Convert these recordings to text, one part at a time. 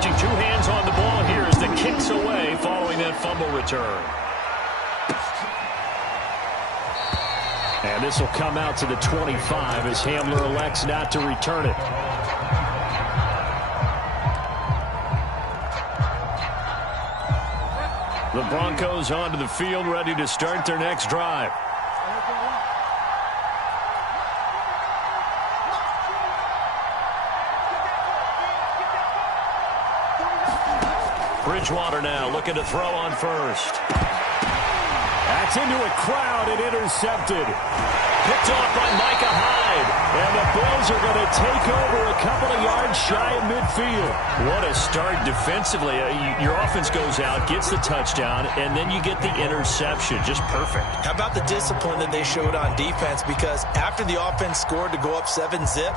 Reaching two hands on the ball here as the kick's away following that fumble return. And this will come out to the 25 as Hamler elects not to return it. The Broncos onto the field, ready to start their next drive. Bridgewater now looking to throw on first. That's into a crowd and intercepted. Picked off by Micah Hyde. And the Bills are going to take over a couple of yards shy of midfield. What a start defensively. Your offense goes out, gets the touchdown, and then you get the interception. Just perfect. How about the discipline that they showed on defense? Because after the offense scored to go up 7-zip,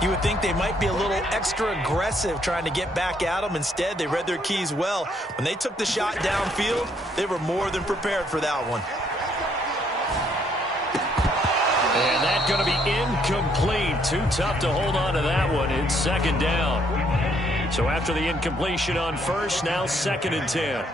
you would think they might be a little extra aggressive trying to get back at them. Instead, they read their keys well. When they took the shot downfield, they were more than prepared for that one. And that's going to be incomplete. Too tough to hold on to that one. It's second down. So after the incompletion on first, now 2nd and 10.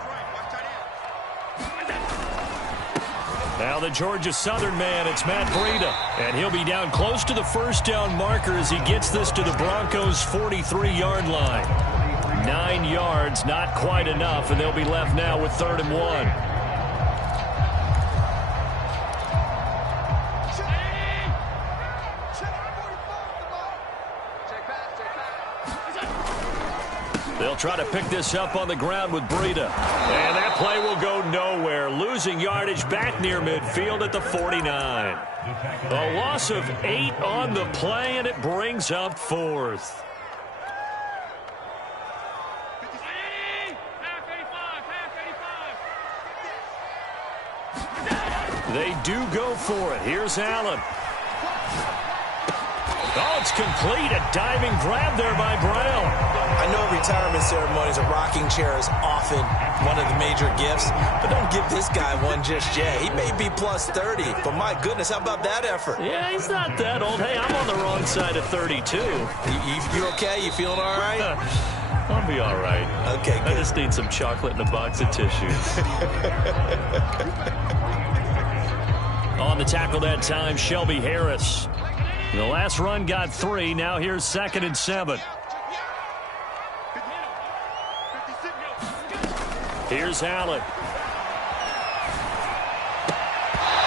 Now the Georgia Southern man, it's Matt Breida. And he'll be down close to the first down marker as he gets this to the Broncos' 43-yard line. 9 yards, not quite enough, and they'll be left now with 3rd and 1. They'll try to pick this up on the ground with Breida. And that play will go nowhere. Losing yardage back near midfield at the 49. A loss of 8 on the play, and it brings up 4th. They do go for it. Here's Allen. Oh, it's complete. A diving grab there by Brown. I know retirement ceremonies, a rocking chair is often one of the major gifts, but don't give this guy one just yet. He may be plus 30, but my goodness, how about that effort? Yeah, he's not that old. Hey, I'm on the wrong side of 32. You okay? You feeling all right? I'll be all right. Okay, good. I just need some chocolate and a box of tissues. On the tackle that time, Shelby Harris. The last run got 3. Now here's 2nd and 7. Here's Allen.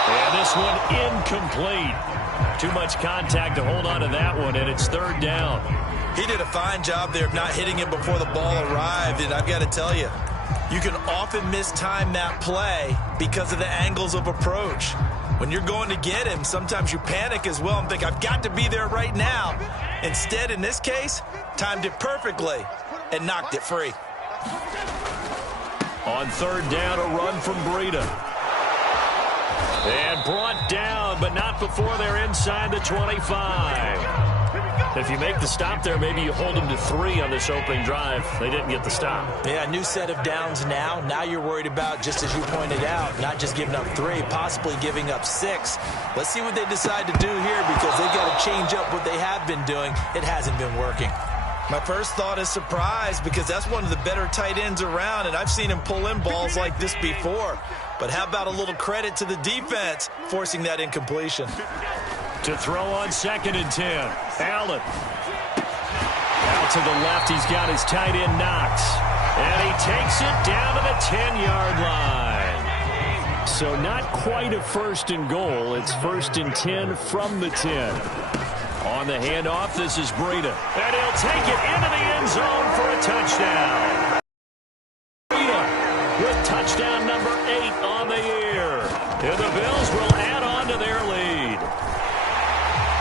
And this one incomplete. Too much contact to hold on to that one, and it's 3rd down. He did a fine job there of not hitting him before the ball arrived, and I've got to tell you, you can often mistime that play because of the angles of approach. When you're going to get him, sometimes you panic as well and think, I've got to be there right now. Instead, in this case, timed it perfectly and knocked it free. On 3rd down, a run from Breida. And brought down, but not before they're inside the 25. If you make the stop there, maybe you hold them to 3 on this opening drive. They didn't get the stop. Yeah, new set of downs now. Now you're worried about, just as you pointed out, not just giving up 3, possibly giving up 6. Let's see what they decide to do here, because they've got to change up what they have been doing. It hasn't been working. My first thought is surprise, because that's one of the better tight ends around, and I've seen him pull in balls like this before. But how about a little credit to the defense forcing that incompletion? To throw on 2nd and 10. Allen. Out to the left, he's got his tight end Knox. And he takes it down to the 10-yard line. So not quite a 1st and goal. It's 1st and 10 from the 10. On the handoff, this is Breida. And he'll take it into the end zone for a touchdown. Breida with touchdown number 8 on the year. And the Bills will add on to their lead.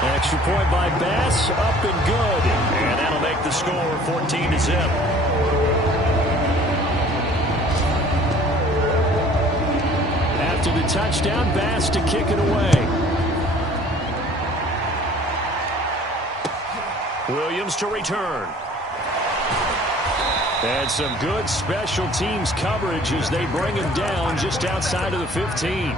Extra point by Bass, up and good. And that'll make the score 14-zip. After the touchdown, Bass to kick it away. Williams to return. And some good special teams coverage as they bring him down just outside of the 15.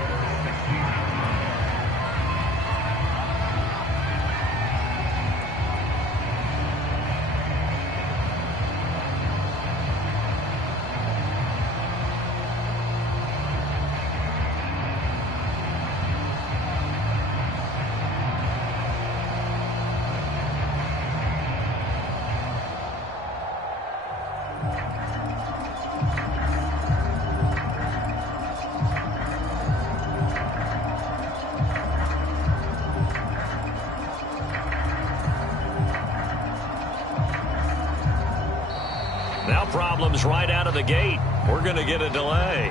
problems right out of the gate. We're going to get a delay.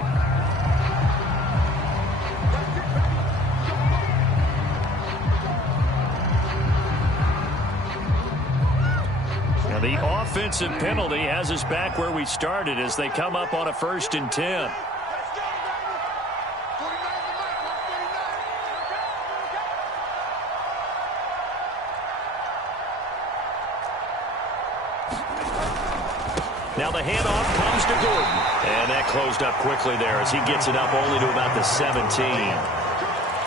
Now the offensive penalty has us back where we started as they come up on a 1st and 10. Now the handoff comes to Gordon. And that closed up quickly there as he gets it up only to about the 17.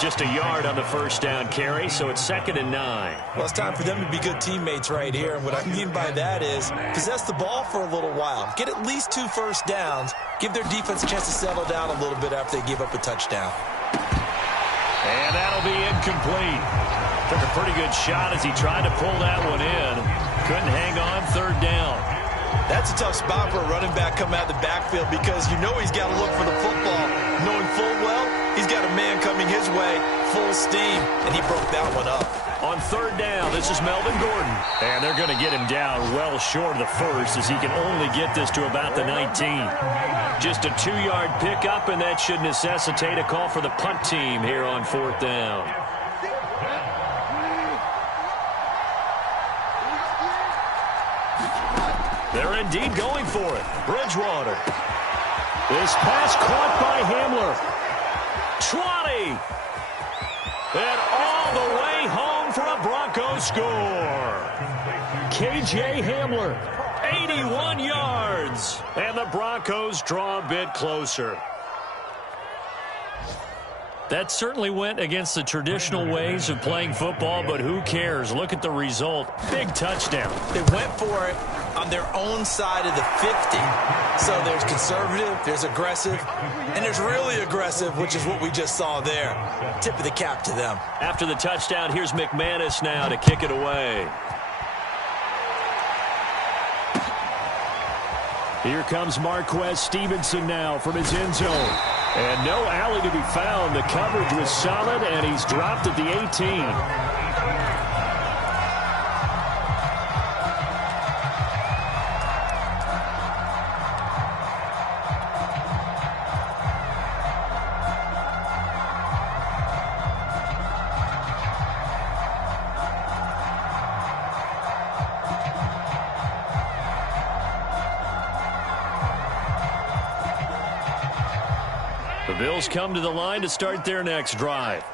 Just a yard on the 1st down carry, so it's 2nd and 9. Well, it's time for them to be good teammates right here. And what I mean by that is possess the ball for a little while. Get at least 2 first downs. Give their defense a chance to settle down a little bit after they give up a touchdown. And that'll be incomplete. Took a pretty good shot as he tried to pull that one in. Couldn't hang on 3rd down. That's a tough spot for a running back coming out of the backfield because you know he's got to look for the football. Knowing full well, he's got a man coming his way, full steam, and he broke that one up. On 3rd down, this is Melvin Gordon. And they're going to get him down well short of the 1st as he can only get this to about the 19. Just a 2-yard pickup, and that should necessitate a call for the punt team here on 4th down. They're indeed going for it. Bridgewater. This pass caught by Hamler. 20. And all the way home for a Broncos score. K.J. Hamler, 81 yards. And the Broncos draw a bit closer. That certainly went against the traditional ways of playing football, but who cares? Look at the result. Big touchdown. They went for it on their own side of the 50. So there's conservative, there's aggressive, and there's really aggressive, which is what we just saw there. Tip of the cap to them. After the touchdown, here's McManus now to kick it away. Here comes Marquez Stevenson now from his end zone. And no alley to be found. The coverage was solid, and he's dropped at the 18. The Bills come to the line to start their next drive.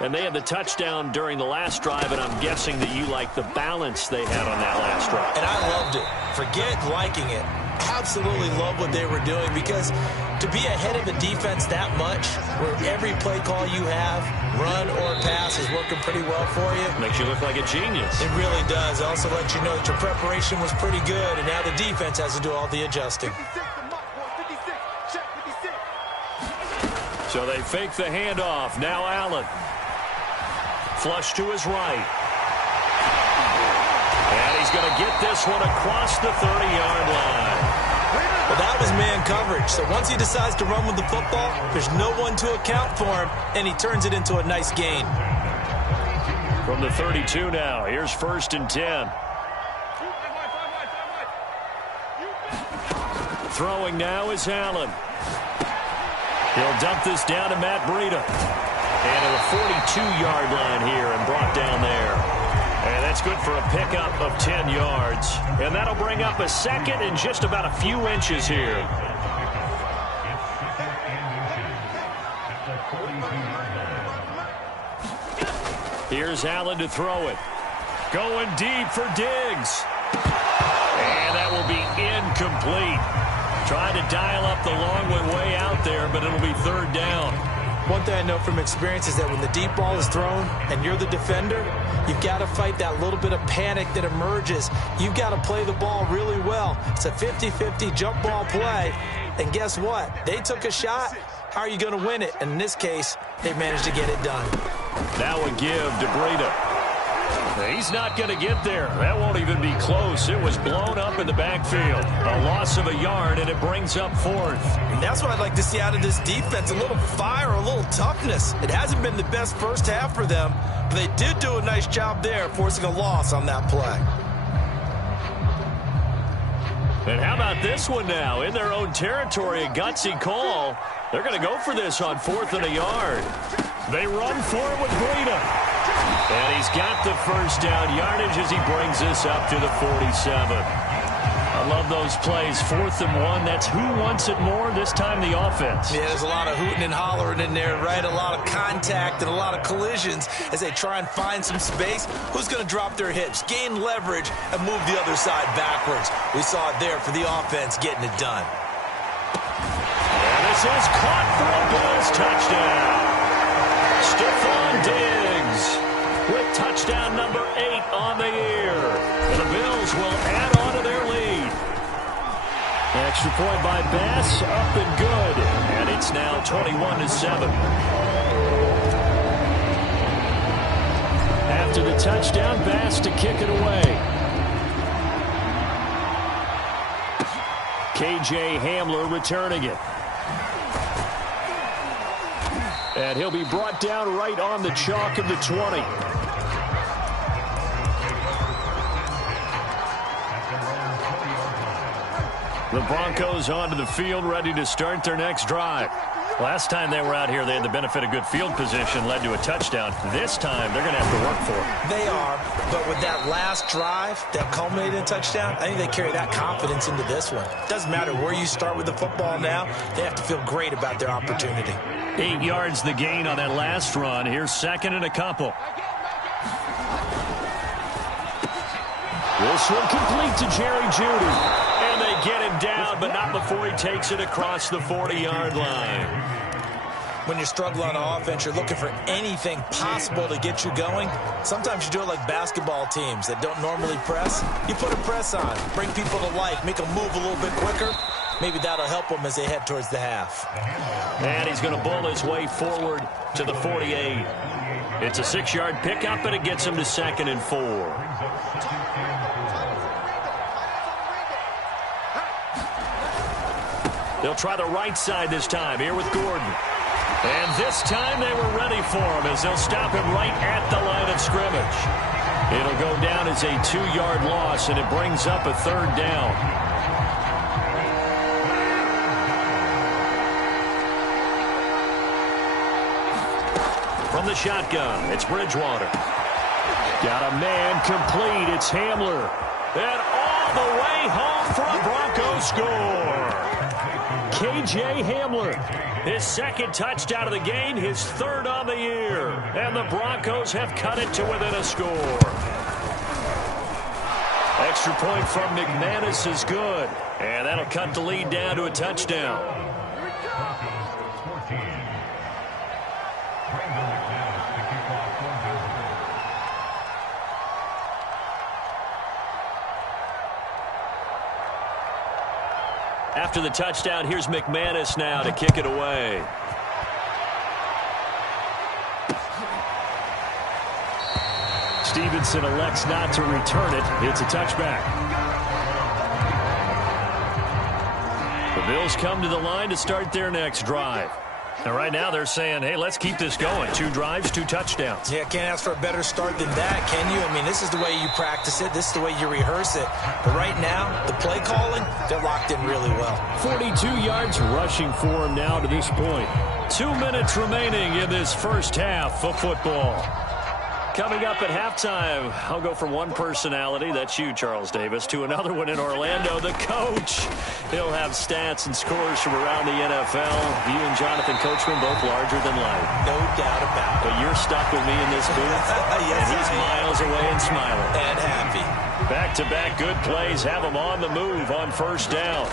And they had the touchdown during the last drive, and I'm guessing that you like the balance they had on that last drive. And I loved it. Forget liking it. Absolutely love what they were doing because to be ahead of a defense that much, where every play call you have, run or pass, is working pretty well for you. Makes you look like a genius. It really does. It also lets you know that your preparation was pretty good, and now the defense has to do all the adjusting. So they fake the handoff. Now Allen. Flush to his right. And he's going to get this one across the 30-yard line. Well, that was man coverage. So once he decides to run with the football, there's no one to account for him, and he turns it into a nice gain. From the 32 now, here's 1st and 10. Throwing now is Allen. He'll dump this down to Matt Breida. And to the 42-yard line here and brought down there. And that's good for a pickup of 10 yards. And that'll bring up a 2nd and just about a few inches here. Here's Allen to throw it. Going deep for Diggs. And that will be incomplete. Trying to dial up the long way out there, but it'll be 3rd down. One thing I know from experience is that when the deep ball is thrown and you're the defender, you've got to fight that little bit of panic that emerges. You've got to play the ball really well. It's a 50-50 jump ball play. And guess what? They took a shot. How are you going to win it? And in this case, they managed to get it done. That would give to Breida. He's not going to get there. That won't even be close. It was blown up in the backfield. A loss of a yard, and it brings up 4th. And that's what I'd like to see out of this defense, a little fire, a little toughness. It hasn't been the best first half for them, but they did do a nice job there, forcing a loss on that play. And how about this one now? In their own territory, a gutsy call. They're going to go for this on 4th and a yard. They run for it with Breida. And he's got the first down yardage as he brings this up to the 47. I love those plays. 4th and 1. That's who wants it more, this time the offense. Yeah, there's a lot of hooting and hollering in there, right? A lot of contact and a lot of collisions as they try and find some space. Who's going to drop their hips, gain leverage, and move the other side backwards? We saw it there for the offense getting it done. And this is caught for a Bills touchdown. Stephon Diggs with touchdown number 8 on the year. And the Bills will add on to their lead. Extra point by Bass, up and good. And it's now 21-7. After the touchdown, Bass to kick it away. KJ Hamler returning it. And he'll be brought down right on the chalk of the 20. The Broncos onto the field, ready to start their next drive. Last time they were out here, they had the benefit of good field position, led to a touchdown. This time, they're going to have to work for it. They are, but with that last drive that culminated in a touchdown, I think they carry that confidence into this one. Doesn't matter where you start with the football now, they have to feel great about their opportunity. 8 yards the gain on that last run. Here's 2nd and a couple. This one complete to Jerry Jeudy. And they get him down, but not before he takes it across the 40-yard line. When you're struggling on offense, you're looking for anything possible to get you going. Sometimes you do it like basketball teams that don't normally press. You put a press on, bring people to life, make them move a little bit quicker. Maybe that'll help them as they head towards the half. And he's going to bull his way forward to the 48. It's a 6-yard pickup, and it gets him to 2nd and 4. They'll try the right side this time, here with Gordon. And this time they were ready for him as they'll stop him right at the line of scrimmage. It'll go down as a 2-yard loss, and it brings up a 3rd down. From the shotgun, it's Bridgewater. Got a man complete. It's Hamler. And all the way home for a Broncos score. KJ Hamler, his 2nd touchdown of the game, his 3rd on the year. And the Broncos have cut it to within a score. Extra point from McManus is good. And that'll cut the lead down to a touchdown. After the touchdown, here's McManus now to kick it away. Stevenson elects not to return it. It's a touchback. The Bills come to the line to start their next drive. And right now they're saying, hey, let's keep this going. 2 drives, 2 touchdowns. Yeah, can't ask for a better start than that, can you? I mean, this is the way you practice it. This is the way you rehearse it. But right now, the play calling, they're locked in really well. 42 yards rushing for him now to this point. 2 minutes remaining in this first half of football. Coming up at halftime, I'll go from one personality, that's you, Charles Davis, to another one in Orlando, the coach. He'll have stats and scores from around the NFL. You and Jonathan Coachman both larger than life. No doubt about it. But you're stuck with me in this booth, yes, and he's miles away and smiling. And happy. Back-to-back good plays have him on the move on 1st down.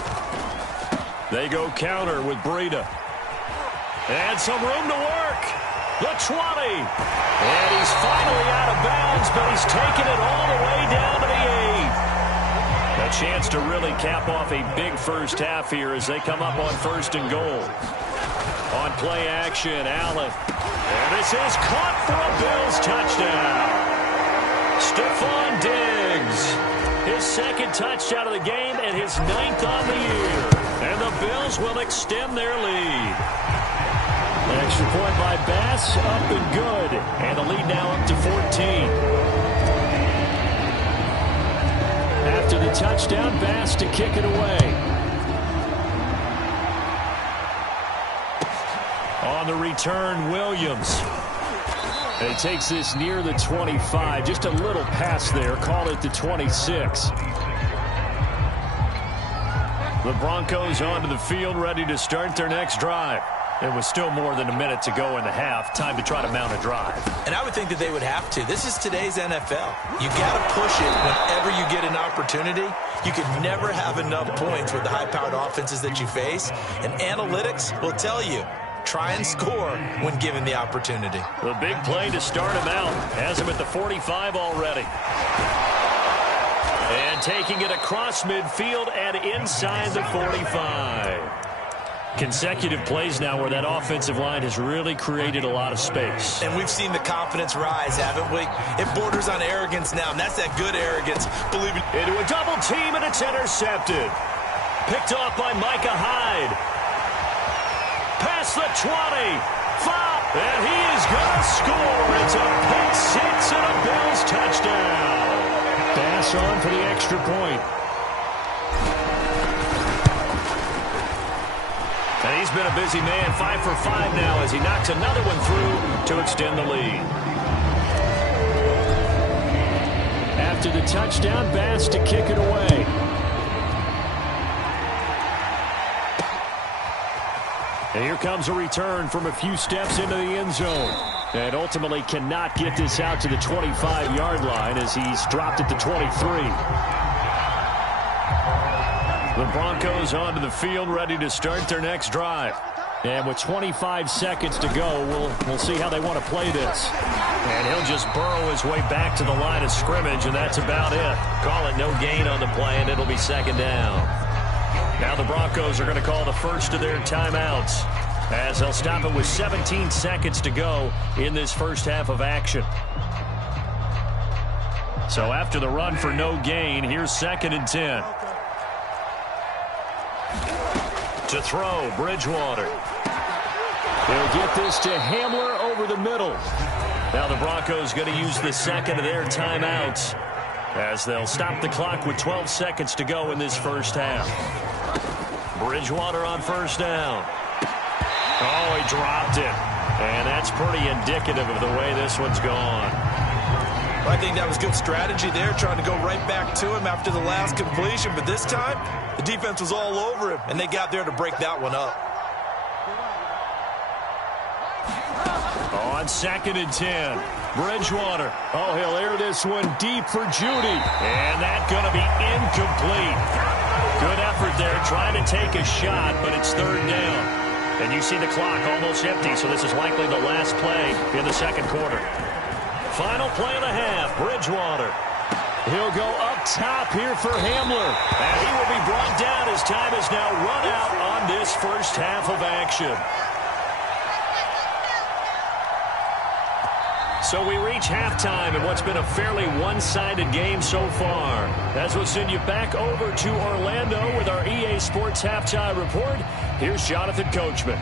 They go counter with Breida. And some room to work. The 20. And he's finally out of bounds, but he's taken it all the way down to the 8. A chance to really cap off a big first half here as they come up on 1st and goal. On play action, Allen. And this is caught for a Bills touchdown. Stephon Diggs. His 2nd touchdown of the game and his 9th on the year. And the Bills will extend their lead. Extra point by Bass, up and good. And the lead now up to 14. After the touchdown, Bass to kick it away. On the return, Williams. And he takes this near the 25. Just a little pass there. Call it the 26. The Broncos onto the field, ready to start their next drive. It was still more than a minute to go in the half. Time to try to mount a drive. And I would think that they would have to. This is today's NFL. You got to push it whenever you get an opportunity. You can never have enough points with the high-powered offenses that you face. And analytics will tell you, try and score when given the opportunity. The big play to start him out. Has him at the 45 already. And taking it across midfield and inside the 45. Consecutive plays now where that offensive line has really created a lot of space. And we've seen the confidence rise, haven't we? It borders on arrogance now, and that's that good arrogance. Believe it. Into a double team, and it's intercepted. Picked off by Micah Hyde. Past the 20. Foul. And he is going to score. It's a pick six and a Bills touchdown. Bass on for the extra point. And he's been a busy man, 5 for 5 now as he knocks another one through to extend the lead. After the touchdown, Bass to kick it away. And here comes a return from a few steps into the end zone. And ultimately cannot get this out to the 25-yard line as he's dropped at the 23. The Broncos onto the field, ready to start their next drive. And with 25 seconds to go, we'll see how they want to play this. And he'll just burrow his way back to the line of scrimmage, and that's about it. Call it no gain on the play, and it'll be second down. Now the Broncos are going to call the first of their timeouts, as they'll stop it with 17 seconds to go in this first half of action. So after the run for no gain, here's 2nd and 10. To throw, Bridgewater. He'll get this to Hamler over the middle. Now the Broncos going to use the second of their timeouts as they'll stop the clock with 12 seconds to go in this first half. Bridgewater on first down. Oh, he dropped it. And that's pretty indicative of the way this one's gone. I think that was good strategy there, trying to go right back to him after the last completion. But this time, the defense was all over him, and they got there to break that one up. On 2nd and 10, Bridgewater. Oh, he'll air this one deep for Judy. And that's going to be incomplete. Good effort there, trying to take a shot, but it's 3rd down. And you see the clock almost empty, so this is likely the last play in the second quarter. Final play of the half, Bridgewater. He'll go up top here for Hamler. And he will be brought down as time is now run out on this first half of action. So we reach halftime in what's been a fairly one-sided game so far. As we'll send you back over to Orlando with our EA Sports Halftime Report, here's Jonathan Coachman.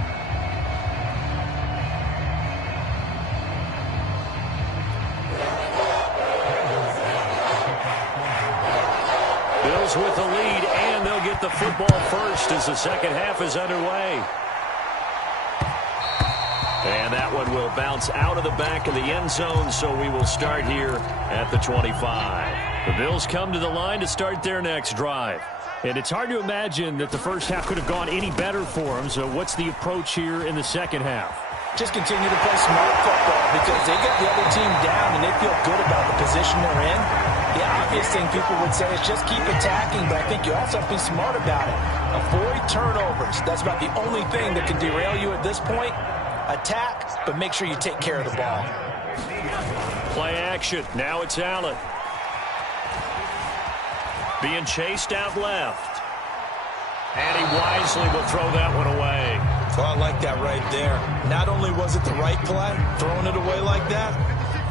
Bills with the lead, and they'll get the football first as the second half is underway. And that one will bounce out of the back of the end zone, so we will start here at the 25. The Bills come to the line to start their next drive. And it's hard to imagine that the first half could have gone any better for them, so what's the approach here in the second half? Just continue to play smart football because they get the other team down and they feel good about the position they're in. The obvious thing people would say is just keep attacking, but I think you also have to be smart about it. Avoid turnovers. That's about the only thing that can derail you at this point. Attack, but make sure you take care of the ball. Play action. Now it's Allen. Being chased out left. And he wisely will throw that one away. Oh, I like that right there. Not only was it the right play, throwing it away like that,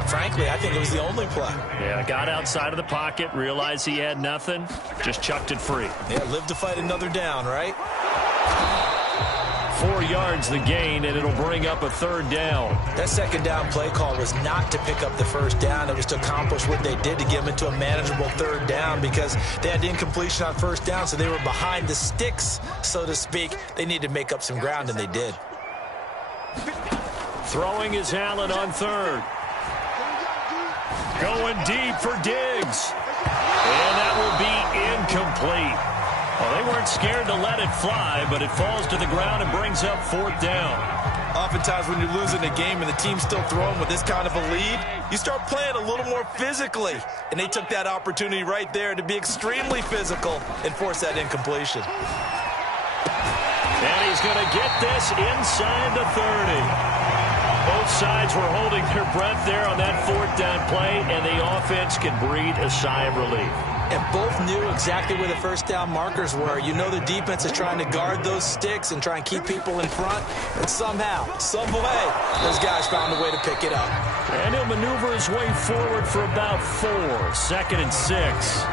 frankly, I think it was the only play. Yeah, got outside of the pocket, realized he had nothing, just chucked it free. Yeah, live to fight another down, right? 4 yards the gain, and it'll bring up a third down. That second down play call was not to pick up the first down. It was to accomplish what they did to get them into a manageable third down because they had incompletion on first down, so they were behind the sticks, so to speak. They needed to make up some ground, and they did. Throwing is Allen on third. Going deep for Diggs. And that will be incomplete. Well, they weren't scared to let it fly, but it falls to the ground and brings up fourth down. Oftentimes when you're losing a game and the team's still throwing with this kind of a lead, you start playing a little more physically. And they took that opportunity right there to be extremely physical and force that incompletion. And he's going to get this inside the 30. Both sides were holding their breath there on that fourth down play, and the offense can breathe a sigh of relief. And both knew exactly where the first down markers were. You know the defense is trying to guard those sticks and try and keep people in front. But somehow, some way, those guys found a way to pick it up. And he'll maneuver his way forward for about 4. 2nd and 6.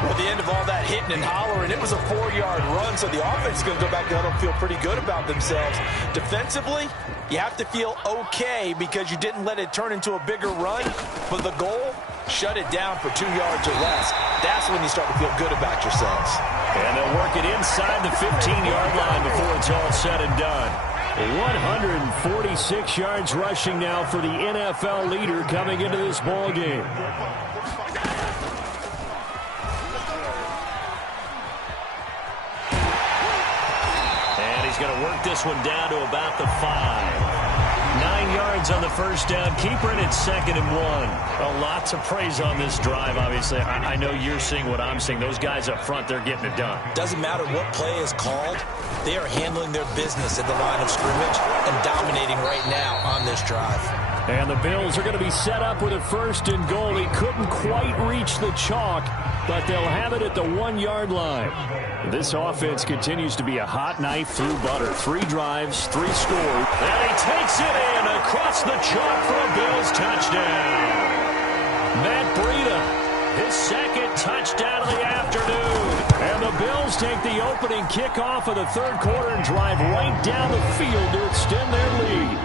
Well, at the end of all that hitting and hollering, it was a 4-yard run, so the offense is going to go back to huddle and feel pretty good about themselves. Defensively, you have to feel okay because you didn't let it turn into a bigger run, but the goal, shut it down for 2 yards or less. That's when you start to feel good about yourselves. And they'll work it inside the 15-yard line before it's all said and done. 146 yards rushing now for the NFL leader coming into this ball game. He's going to work this one down to about the 5. 9 yards on the first down. Keeper it at 2nd and 1. A lot to praise on this drive, obviously. I know you're seeing what I'm seeing. Those guys up front, they're getting it done. Doesn't matter what play is called. They are handling their business at the line of scrimmage and dominating right now on this drive. And the Bills are going to be set up with a 1st and goal. He couldn't quite reach the chalk, but they'll have it at the 1-yard line. This offense continues to be a hot knife through butter. 3 drives, 3 scores. And he takes it in across the chalk for a Bills touchdown. Matt Breida, his 2nd touchdown of the afternoon. And the Bills take the opening kickoff of the 3rd quarter and drive right down the field to extend their lead.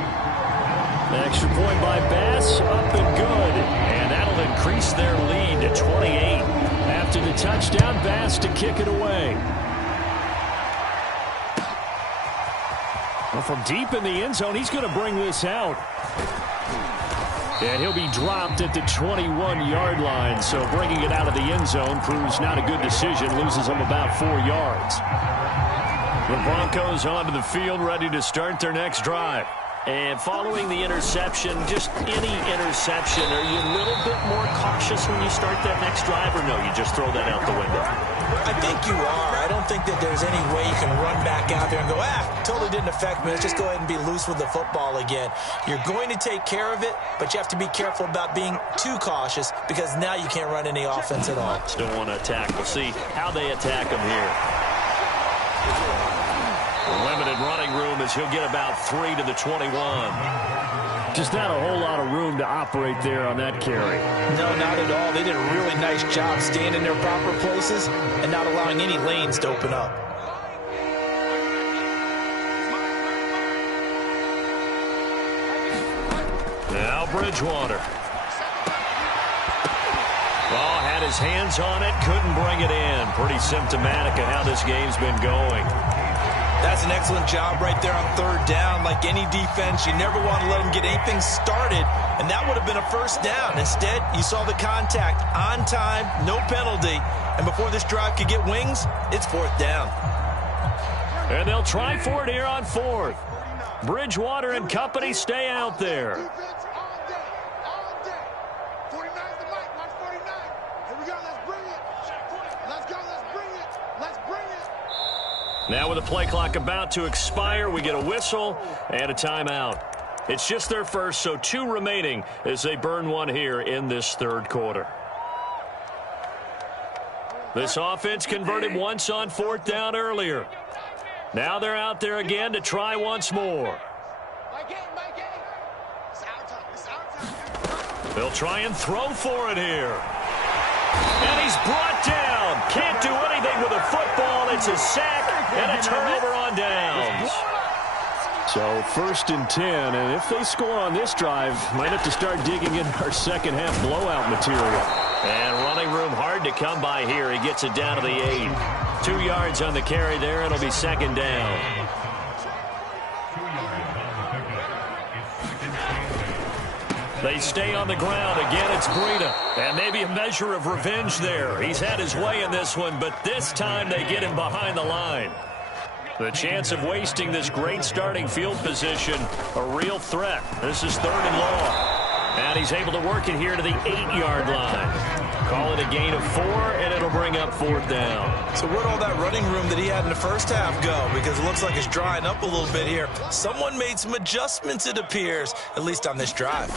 An extra point by Bass, up and good. And that'll increase their lead to 28. After the touchdown, Bass to kick it away. Well, from deep in the end zone, he's going to bring this out. And he'll be dropped at the 21-yard line. So bringing it out of the end zone proves not a good decision. Loses him about 4 yards. The Broncos onto the field, ready to start their next drive. And following the interception, just any interception, are you a little bit more cautious when you start that next drive, or no, you just throw that out the window? I think you are. I don't think that there's any way you can run back out there and go, totally didn't affect me. Let's just go ahead and be loose with the football again. You're going to take care of it, but you have to be careful about being too cautious because now you can't run any offense at all. Still want to attack. We'll see how they attack him here. Limited running room as he'll get about 3 to the 21. Just not a whole lot of room to operate there on that carry. No, not at all. They did a really nice job staying in their proper places and not allowing any lanes to open up. Now Bridgewater. Ball had his hands on it, couldn't bring it in. Pretty symptomatic of how this game's been going. That's an excellent job right there on 3rd down. Like any defense, you never want to let them get anything started, and that would have been a 1st down. Instead, you saw the contact on time, no penalty, and before this drive could get wings, it's 4th down. And they'll try for it here on 4th. Bridgewater and company stay out there. Now with the play clock about to expire, we get a whistle and a timeout. It's just their first, so 2 remaining as they burn one here in this 3rd quarter. This offense converted once on 4th down earlier. Now they're out there again to try once more. They'll try and throw for it here. And he's brought down. Can't do anything with a football. It's a sack and a turnover on downs. So 1st and 10, and if they score on this drive, might have to start digging in our second half blowout material. And running room hard to come by here. He gets it down to the 8. 2 yards on the carry there. It'll be 2nd down. They stay on the ground. Again, it's Breida. And maybe a measure of revenge there. He's had his way in this one, but this time they get him behind the line. The chance of wasting this great starting field position, a real threat. This is 3rd and long. And he's able to work it here to the 8-yard line. Call it a gain of 4, and it'll bring up 4th down. So where'd all that running room that he had in the first half go? Because it looks like it's drying up a little bit here. Someone made some adjustments, it appears, at least on this drive.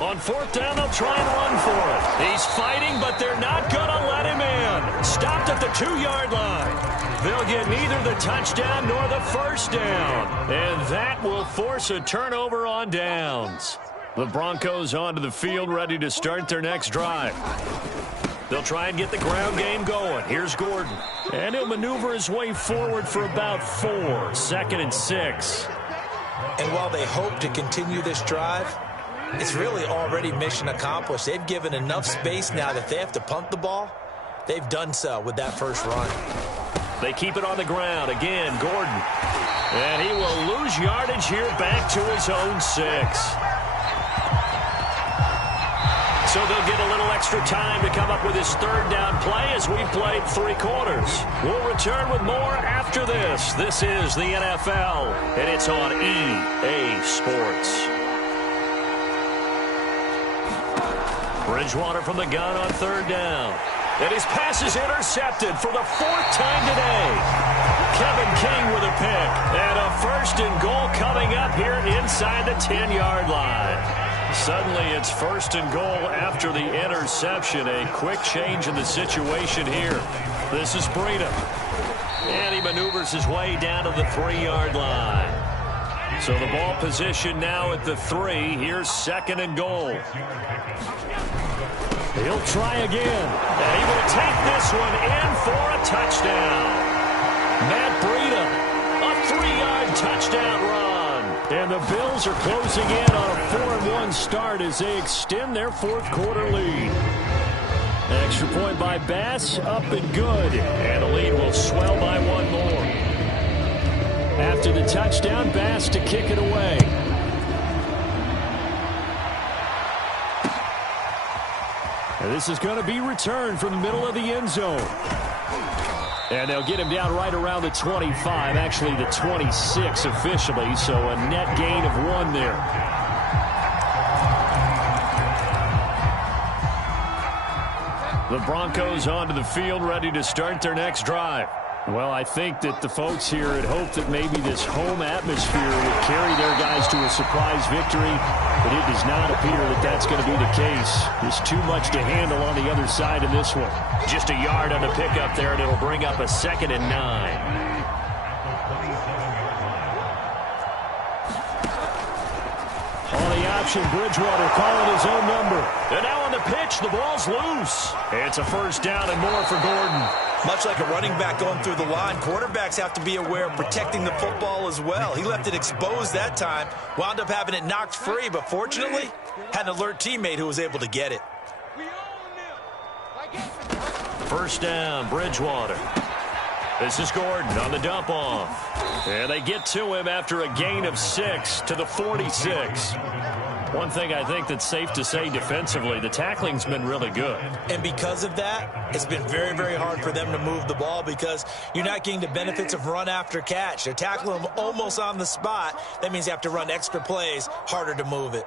On 4th down, they'll try and run for it. He's fighting, but they're not going to let him in. Stopped at the 2-yard line. They'll get neither the touchdown nor the first down. And that will force a turnover on downs. The Broncos onto the field, ready to start their next drive. They'll try and get the ground game going. Here's Gordon. And he'll maneuver his way forward for about 4. 2nd and 6. And while they hope to continue this drive, it's really already mission accomplished. They've given enough space now that they have to punt the ball. They've done so with that first run. They keep it on the ground. Again, Gordon. And he will lose yardage here back to his own 6. So they'll get a little extra time to come up with his 3rd down play as we've played 3 quarters. We'll return with more after this. This is the NFL, and it's on EA Sports. Bridgewater from the gun on 3rd down. And his pass is intercepted for the 4th time today. Kevin King with a pick. And a 1st and goal coming up here inside the 10-yard line. Suddenly it's 1st and goal after the interception. A quick change in the situation here. This is Breida. And he maneuvers his way down to the 3-yard line. So the ball position now at the 3. Here's 2nd and goal. He'll try again. And he will take this one in for a touchdown. Matt Breida, a 3-yard touchdown run. And the Bills are closing in on a 4-1 start as they extend their 4th quarter lead. Extra point by Bass, up and good. And the lead will swell by 1 more. After the touchdown, Bass to kick it away. And this is going to be returned from the middle of the end zone. And they'll get him down right around the 25, actually the 26 officially, so a net gain of 1 there. The Broncos onto the field, ready to start their next drive. Well, I think that the folks here had hoped that maybe this home atmosphere would carry their guys to a surprise victory, but it does not appear that that's going to be the case. There's too much to handle on the other side of this one. Just a yard on the pickup there, and it'll bring up a 2nd and 9. On the option, Bridgewater calling his own number. And now on the pitch, the ball's loose. It's a 1st down and more for Gordon. Much like a running back going through the line, quarterbacks have to be aware of protecting the football as well. He left it exposed that time, wound up having it knocked free, but fortunately, had an alert teammate who was able to get it. 1st down, Bridgewater. This is Gordon on the dump off. And they get to him after a gain of 6 to the 46. One thing I think that's safe to say defensively, the tackling's been really good. And because of that, it's been very, very hard for them to move the ball because you're not getting the benefits of run after catch. They're tackling them almost on the spot. That means you have to run extra plays, harder to move it.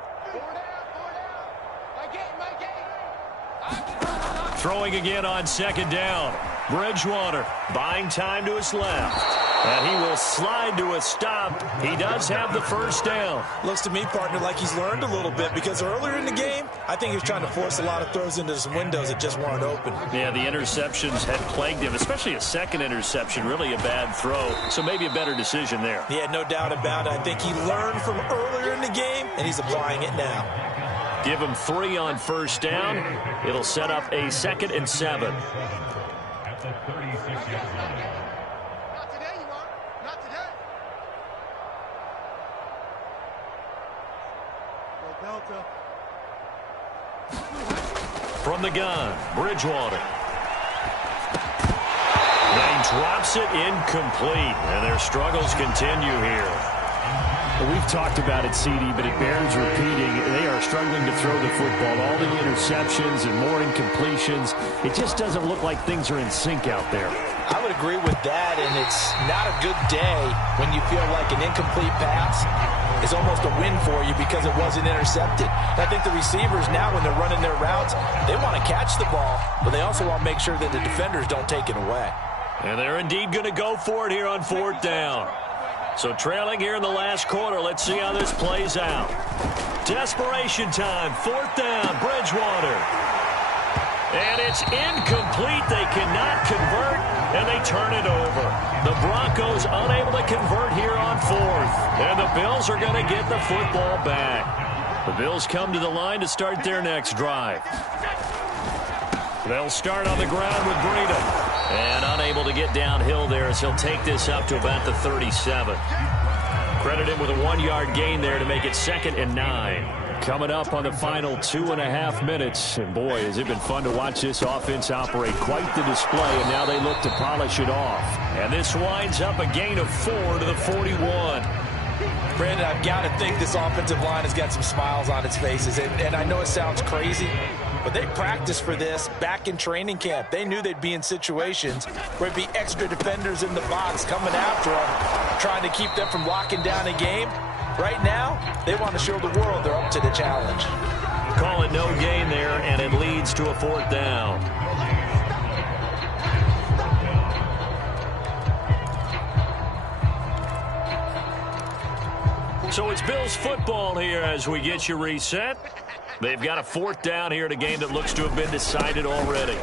Throwing again on 2nd down. Bridgewater buying time to his left. And he will slide to a stop. He does have the 1st down. Looks to me, partner, like he's learned a little bit because earlier in the game, I think he was trying to force a lot of throws into some windows that just weren't open. Yeah, the interceptions had plagued him, especially a 2nd interception, really a bad throw. So maybe a better decision there. Yeah, no doubt about it. I think he learned from earlier in the game, and he's applying it now. Give him 3 on 1st down. It'll set up a 2nd and 7. From the gun, Bridgewater. He drops it incomplete, and their struggles continue here. Well, we've talked about it, CD, but it bears repeating. They are struggling to throw the football. All the interceptions and more incompletions. It just doesn't look like things are in sync out there. I would agree with that, and it's not a good day when you feel like an incomplete pass is almost a win for you because it wasn't intercepted. And I think the receivers now, when they're running their routes, they want to catch the ball, but they also want to make sure that the defenders don't take it away. And they're indeed going to go for it here on 4th down. So trailing here in the last quarter, let's see how this plays out. Desperation time, 4th down, Bridgewater. And it's incomplete. They cannot convert, and they turn it over. The Broncos unable to convert here on 4th. And the Bills are going to get the football back. The Bills come to the line to start their next drive. They'll start on the ground with Breida. And unable to get downhill there as he'll take this up to about the 37. Credit him with a 1-yard gain there to make it 2nd and 9. Coming up on the final 2.5 minutes. And boy, has it been fun to watch this offense operate. Quite the display, and now they look to polish it off. And this winds up a gain of 4 to the 41. Brandon, I've got to think this offensive line has got some smiles on its faces. And I know it sounds crazy, but they practiced for this back in training camp. They knew they'd be in situations where it'd be extra defenders in the box coming after them, trying to keep them from locking down a game. Right now, they want to show the world they're up to the challenge. Call it no gain there, and it leads to a 4th down. So it's Bills football here as we get you reset. They've got a 4th down here in a game that looks to have been decided already.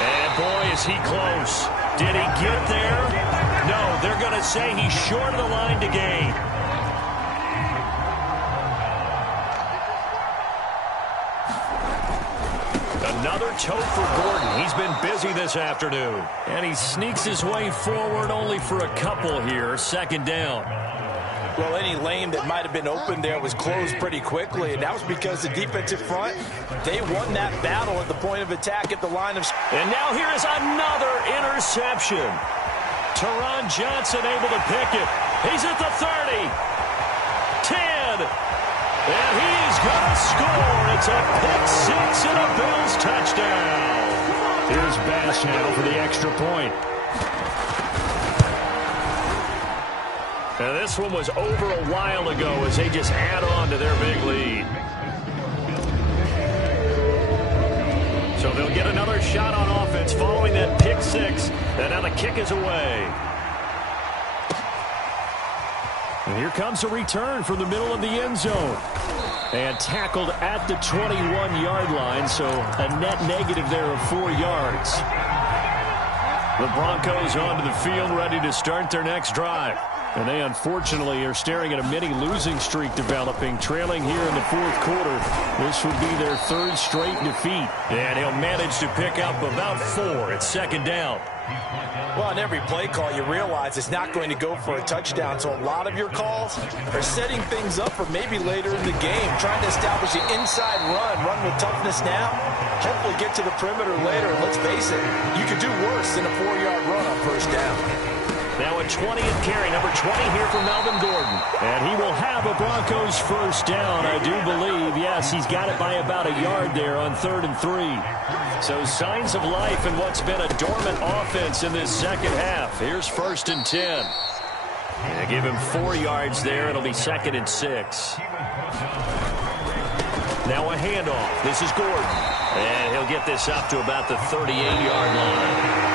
And boy, is he close. Did he get there? No, they're going to say he's short of the line to gain. Another toe for Gordon. He's been busy this afternoon. And he sneaks his way forward only for a couple here. 2nd down. Well, any lane that might have been open there was closed pretty quickly, and that was because the defensive front, they won that battle at the point of attack at the line of... And now here is another interception. Teron Johnson able to pick it. He's at the 30. 10. And he's going to score. It's a pick 6 and a Bills touchdown. Here's Bass now for the extra point. And this one was over a while ago as they just add on to their big lead. So they'll get another shot on offense following that pick 6. And now the kick is away. And here comes a return from the middle of the end zone. And tackled at the 21-yard line, so a net negative there of 4 yards. The Broncos onto the field ready to start their next drive. And they unfortunately are staring at a mini losing streak developing, trailing here in the 4th quarter. This would be their 3rd straight defeat. And he'll manage to pick up about 4 at 2nd down. Well, on every play call, you realize it's not going to go for a touchdown. So a lot of your calls are setting things up for maybe later in the game, trying to establish the inside run with toughness now, hopefully get to the perimeter later. And let's face it, you could do worse than a 4-yard run on 1st down. Now a 20th carry, number 20 here for Melvin Gordon. And he will have a Broncos 1st down, I do believe. Yes, he's got it by about a yard there on 3rd and 3. So signs of life in what's been a dormant offense in this 2nd half. Here's 1st and 10. And give him 4 yards there. It'll be 2nd and 6. Now a handoff. This is Gordon. And he'll get this up to about the 38-yard line.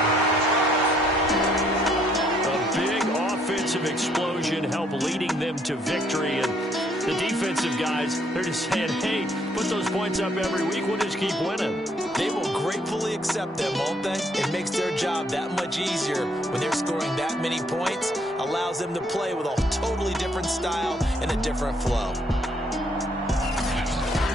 Offensive explosion help leading them to victory, and the defensive guys, they're just saying, hey, put those points up every week, we'll just keep winning. They will gratefully accept them, won't they? It makes their job that much easier when they're scoring that many points, allows them to play with a totally different style and a different flow.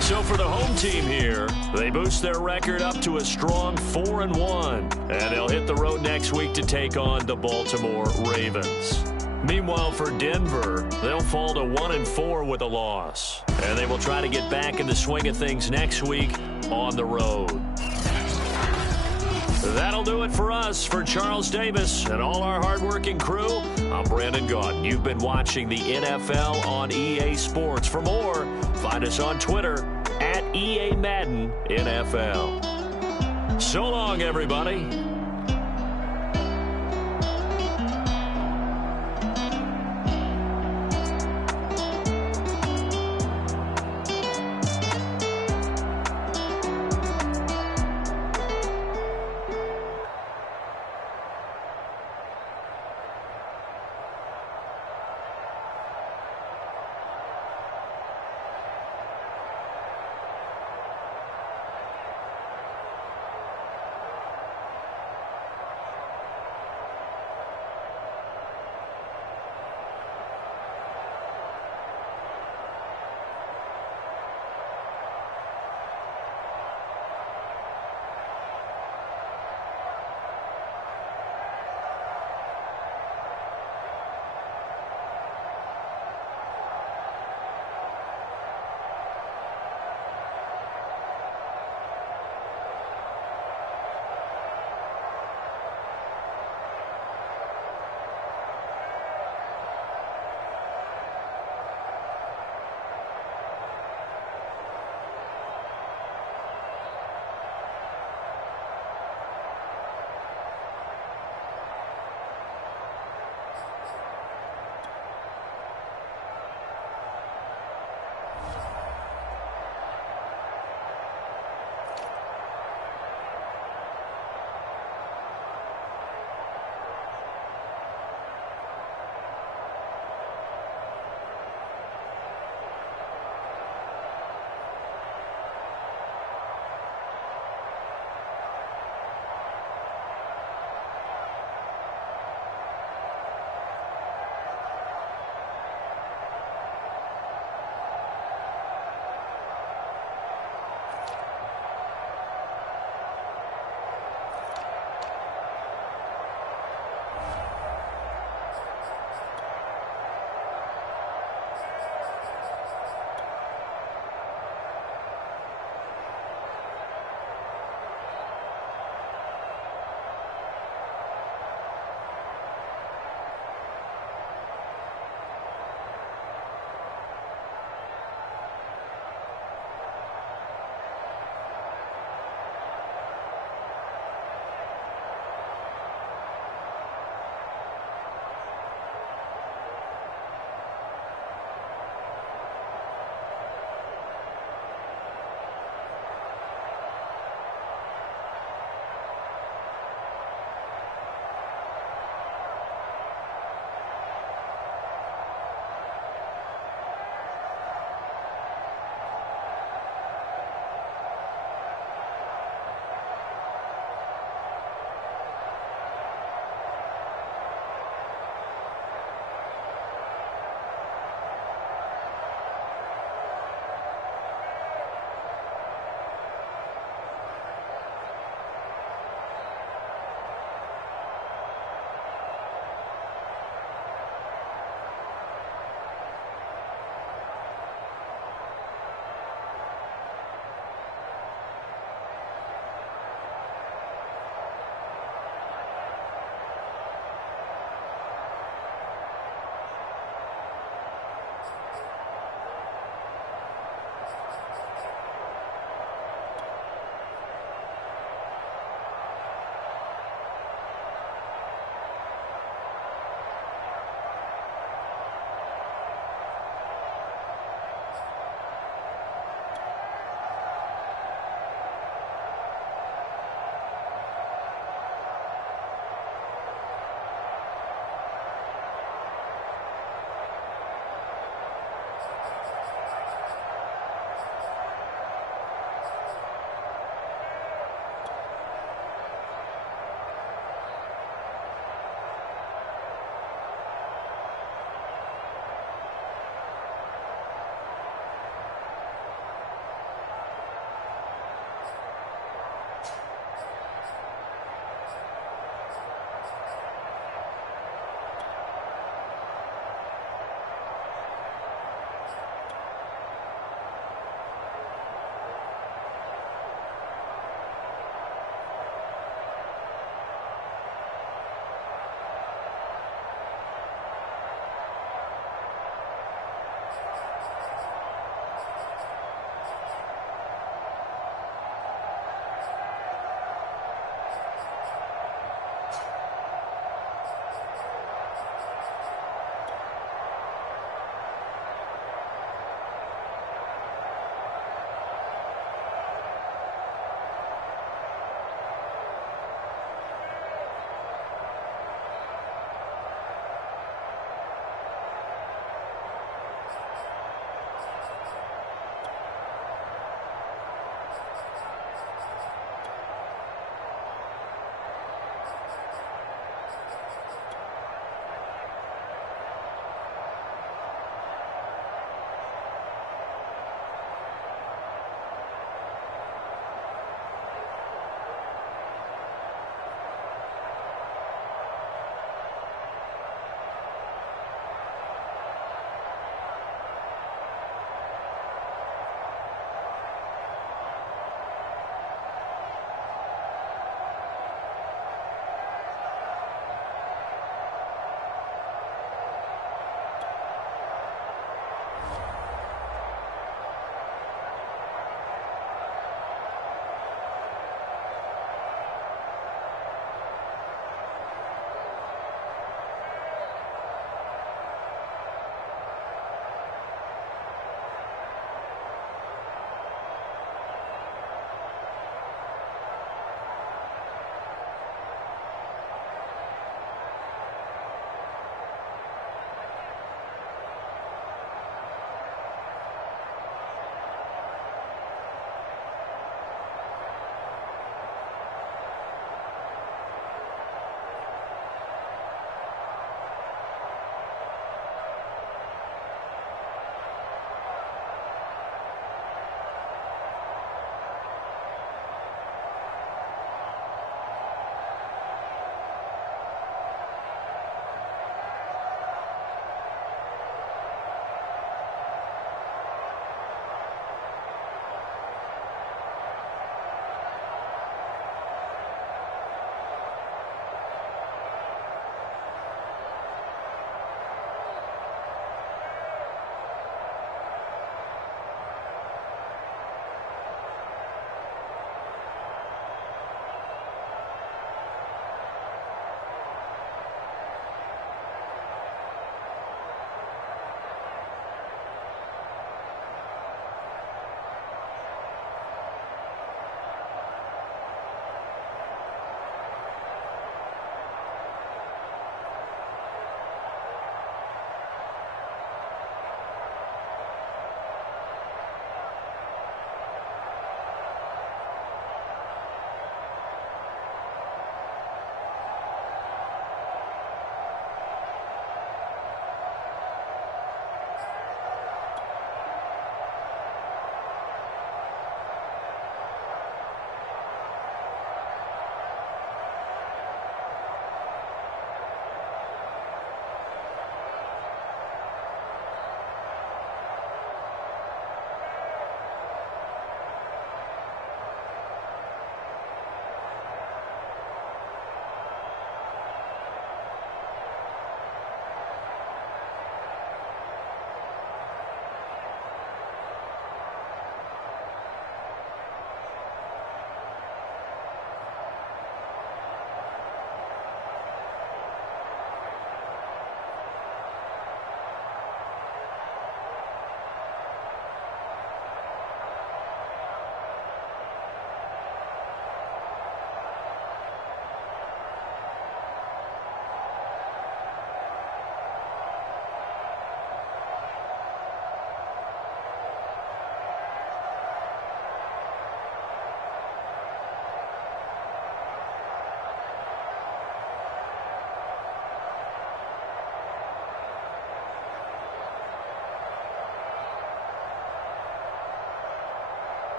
So for the home team here, they boost their record up to a strong 4-1. And they'll hit the road next week to take on the Baltimore Ravens. Meanwhile, for Denver, they'll fall to 1-4 with a loss. And they will try to get back in the swing of things next week on the road. That'll do it for us. For Charles Davis and all our hardworking crew, I'm Brandon Gaudin. You've been watching the NFL on EA Sports. For more, find us on Twitter at EA Madden NFL. So long, everybody.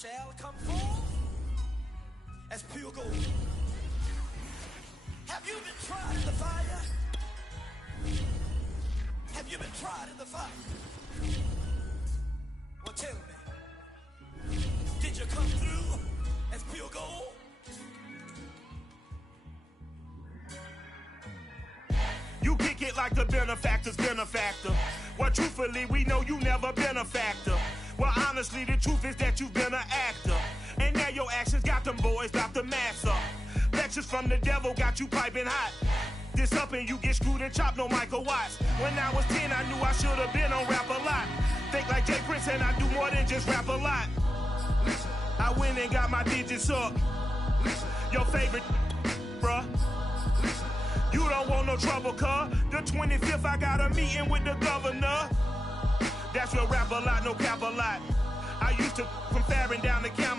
shall come forth as pure gold. Have you been tried in the fire? Have you been tried in the fire? Well, tell me, did you come through as pure gold? You kick it like the benefactor's benefactor. Well, truthfully, we know you never been a factor. Well, honestly, the truth is that you've been an actor. And now your actions got them boys about to mass up. Lectures from the devil got you piping hot. This up and you get screwed and chopped, no Michael Watts. When I was 10, I knew I should have been on Rap a Lot. Think like Jay Prince and I do more than just rap a lot. I went and got my digits up. Your favorite, bruh. You don't want no trouble, cuz. The 25th, I got a meeting with the governor. That's real rap a lot, no cap a lot. I used to from Farron down to County.